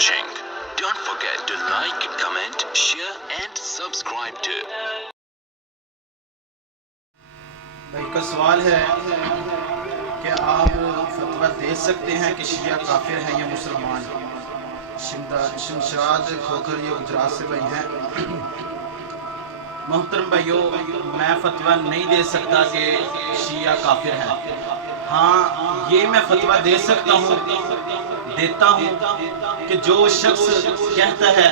watching. Don't forget to like, comment, share and subscribe to. بھائی کا سوال ہے کہ آپ فتویٰ دے سکتے ہیں کہ شیعہ کافر ہیں یا مسلمان؟ شمشاد کھوکھر یہ گجرات سے بھائی ہیں۔ محترم بھائیو، میں فتویٰ نہیں دے سکتا کہ شیعہ کافر ہیں۔ ہاں یہ میں فتویٰ دے سکتا ہوں، دیتا ہوں کہ جو شخص کہتا ہے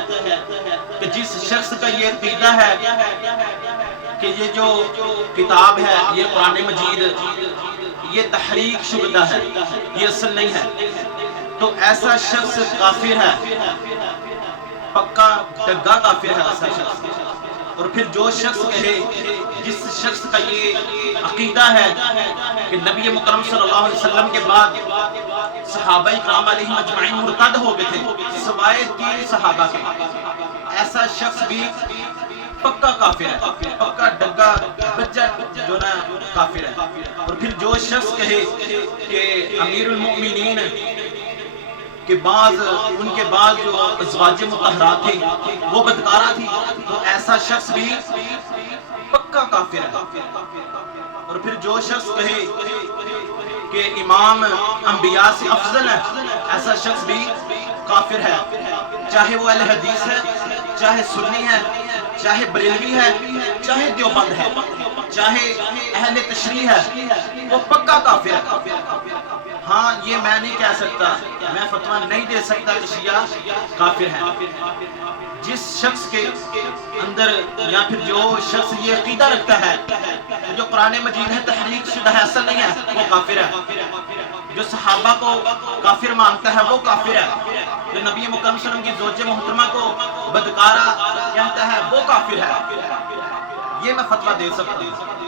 کہ جس شخص کا یہ عقیدہ ہے کہ یہ جو کتاب ہے یہ قرآن مجید یہ تحریک شدہ ہے، یہ اصل نہیں ہے، تو ایسا شخص کافر ہے، پکا ڈگا کافر ہے ایسا شخص۔ اور پھر جو شخص کہے، جس شخص کا یہ عقیدہ ہے کہ نبی مکرم صلی اللہ علیہ وسلم کے بعد صحابہ کرام علیہم اجمعین مرتد ہو گئے تھے سوائے 3 صحابہ کے، ایسا شخص بھی پکا کافر ہے، پکا ڈگا بچہ جو نا کافر ہے۔ اور پھر جو شخص کہے کہ امیر المؤمنین کہ ان کے بعد جو ازواج مطہرات تھی وہ بدکارہ تھی، تو ایسا شخص بھی پکا کافر ہے۔ اور پھر جو شخص کہے کہ امام انبیاء سے افضل ہے، ایسا شخص بھی کافر ہے، چاہے وہ اہل حدیث ہے، چاہے سنی ہے، چاہے بریلوی ہے، چاہے دیوبند ہے، چاہے اہل تشریح ہے، وہ پکا کافر ہے۔ ہاں یہ میں نہیں کہہ سکتا، میں فتویٰ نہیں دے سکتا کہ شیعہ کافر ہیں۔ جس شخص کے اندر یا پھر جو شخص یہ عقیدہ رکھتا ہے جو قرآن مجید ہے تحریک شدہ ہے، اصل نہیں ہے، وہ کافر ہے۔ جو صحابہ کو کافر مانتا ہے وہ کافر ہے۔ جو نبی مکرم صلی اللہ علیہ وسلم کی زوج محترمہ کو بدکارہ کہتا ہے وہ کافر ہے۔ یہ میں فتویٰ دے سکتا ہوں۔